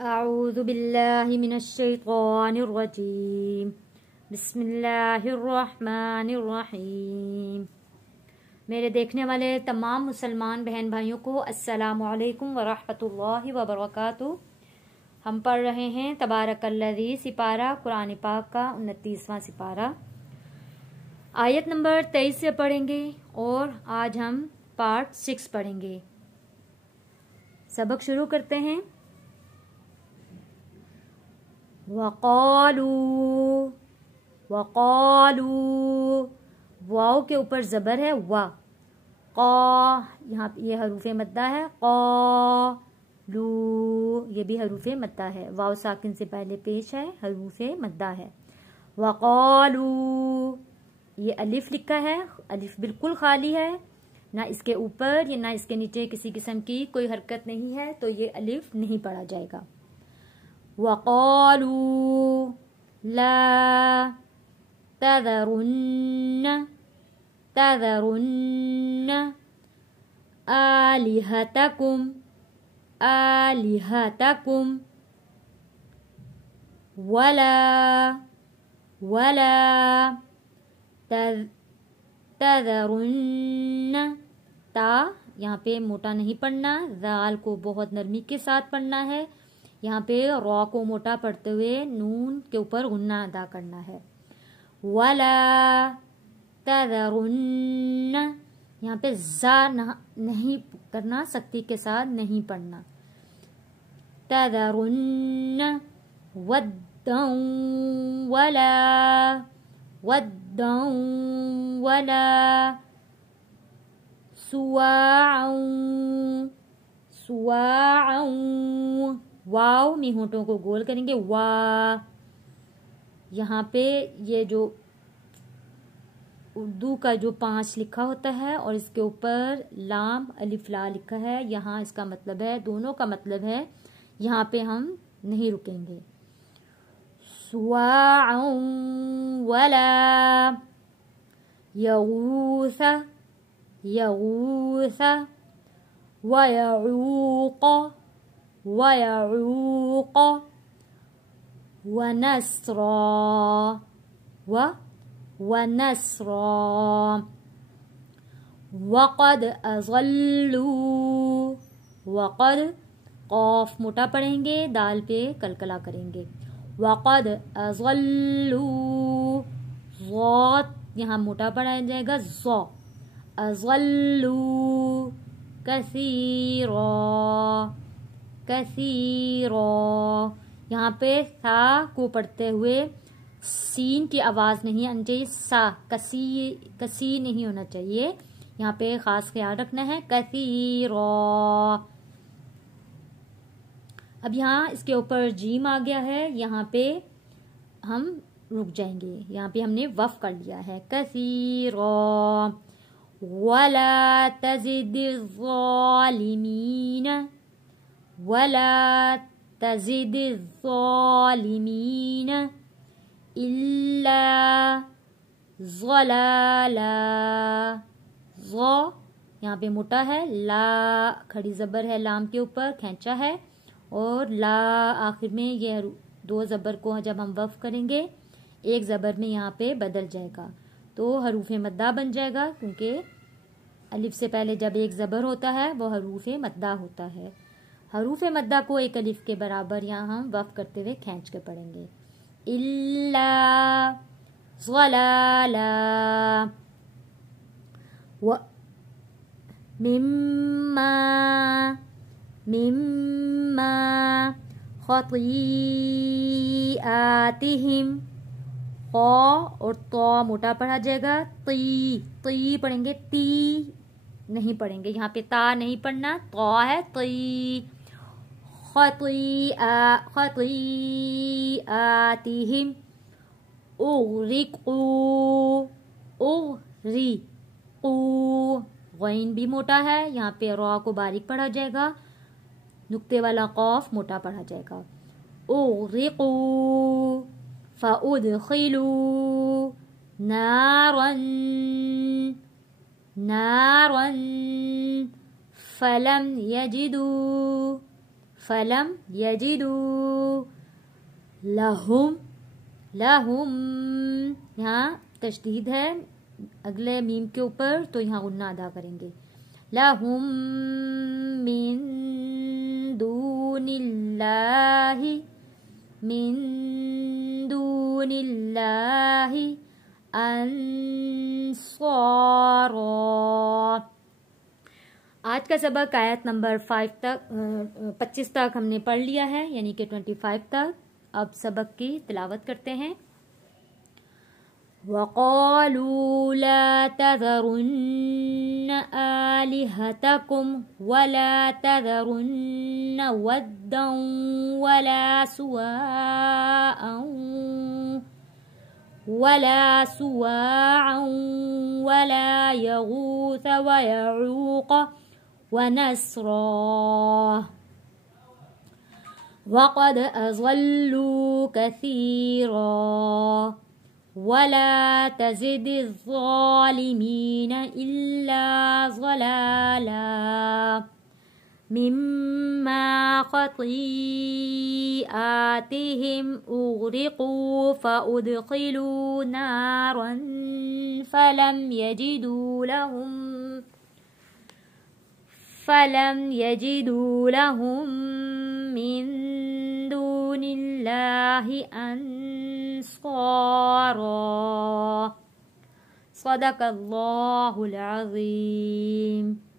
अऊज़ु बिल्लाहि मिनश्शैतानिर्रजीम बिस्मिल्लाहिर्रहमानिर्रहीम। मेरे देखने वाले तमाम मुसलमान बहन भाइयों को अस्सलामु अलैकुम वरहमतुल्लाहि वबरकातुहू। हम पढ़ रहे हैं तबारकल्लज़ी सिपारा कुरान पाक का 29वां सिपारा, आयत नंबर 23 से पढ़ेंगे और आज हम पार्ट 6 पढ़ेंगे। सबक शुरू करते हैं। वक़ालू, वक़ालू, वाव के ऊपर ज़बर है वा, क़ा, यहाँ पे ये हरूफ़े मद्दा है, क़ालू ये भी हरूफ़े मद्दा है, वाव साकिन से पहले पेश है, हरूफ़े मद्दा है। वक़ालू ये अलिफ लिखा है, अलिफ बिल्कुल खाली है, ना इसके ऊपर या ना इसके नीचे किसी किस्म की कोई हरकत नहीं है, तो ये अलिफ नहीं पढ़ा जाएगा। वक़ालू ला तज़रुन्न, तज़रुन्न आलिहतकुम, आलिहतकुम वला, वला तज़रुन्न, ता यहाँ पे मोटा नहीं पढ़ना, ज़ाल को बहुत नरमी के साथ पढ़ना है। यहाँ पे रॉ को मोटा पढ़ते हुए नून के ऊपर गुन्ना अदा करना है। वला तज़रुन्न, यहाँ पे जा नहीं करना, सख्ती के साथ नहीं पढ़ना। तज़रुन्न वद्दन वला, वद्दन वला सुवाअन, सुवाअन, वाव में होंठों को गोल करेंगे, वा। यहाँ पे ये जो उर्दू का जो 5 लिखा होता है और इसके ऊपर लाम अलिफ ला लिखा है, यहाँ इसका मतलब है, दोनों का मतलब है, यहाँ पे हम नहीं रुकेंगे। सुवाअन वला यगूस, यगूस वयऊक़, वयऊक़ वनस्रा, वनस्रा वक़द अज़ल्लू, वक़द क़ाफ मोटा पढ़ेंगे, दाल पे कलकला करेंगे। वक़द अज़ल्लू, ज़ात यहाँ मोटा पढ़ाया जाएगा, ज़ा, अज़ल्लू कसीरा, कसीरा। यहाँ पे सा को पढ़ते हुए सीन की आवाज़ नहीं आनी चाहिए, सा, कसी, कसी नहीं होना चाहिए, यहाँ पे खास ख्याल रखना है। कसीरा, अब यहाँ इसके ऊपर जीम आ गया है, यहाँ पे हम रुक जाएंगे, यहाँ पे हमने वफ कर लिया है। कसीरा वला तज़िदिज़्ज़ालिमीन, वला तज़िदिज़्ज़ालिमीन इल्ला ज़लाला, ज़ा यहाँ पे मोटा है, ला खड़ी ज़बर है, लाम के ऊपर खींचा है, और ला आखिर में ये 2 ज़बर को जब हम वफ करेंगे एक ज़बर में यहाँ पे बदल जाएगा, तो हरूफ़े मद्दा बन जाएगा, क्योंकि अलिफ से पहले जब एक ज़बर होता है वो हरूफ़े मद्दा होता है। हरूफ़े मद्दा को एक अलिफ के बराबर यहाँ हम वफ करते हुए खींच के पढ़ेंगे। इल्ला ज़लाला व मिम्मा, मिम्मा ख़तीआतिहिम, क़ा और तो मोटा पढ़ा जाएगा, ती, ती पढ़ेंगे, ती नहीं पढ़ेंगे, यहाँ पे ता नहीं पढ़ना, तो है ती। ख़तीआतिहिम उग़रिक़ू, उग़रिक़ू, ग़ैन भी मोटा है, यहाँ पे रॉ को बारीक पढ़ा जाएगा, नुक्ते वाला क़ाफ मोटा पढ़ा जाएगा। उग़रिक़ू फ़उदख़िलू नारन, नारन फलम यजिदू, فلم یجدوا لہم لہم، یہاں تشدید ہے اگلے میم کے اوپر تو یہاں غنہ ادا کریں گے. لہم من دون اللہ من دون اللہ انصارا. آج کا سبق آیت نمبر 25 تک ہم نے پڑھ لیا ہے، یعنی کہ 25 تک. اب سبق کی تلاوت کرتے ہیں. وَقَالُوا لَا تَذَرُنَّ آلِهَتَكُمْ وَلَا تَذَرُنَّ وَدًّا وَلَا سُوَاعًا وَلَا يَغُوثَ وَيَعُوقَ وَنَسْرًا وَقَدْ أَضَلُّوا كَثِيرًا وَلَا تَزِدِ الظَّالِمِينَ إِلَّا ضَلَالًا مِمَّا خَطِيئَاتِهِمْ أُغْرِقُوا فَأُدْخِلُوا نَارًا فَلَمْ يَجِدُوا لَهُم مِّن دُونِ اللَّهِ أَنصَارًا. صدق اللہ العظیم.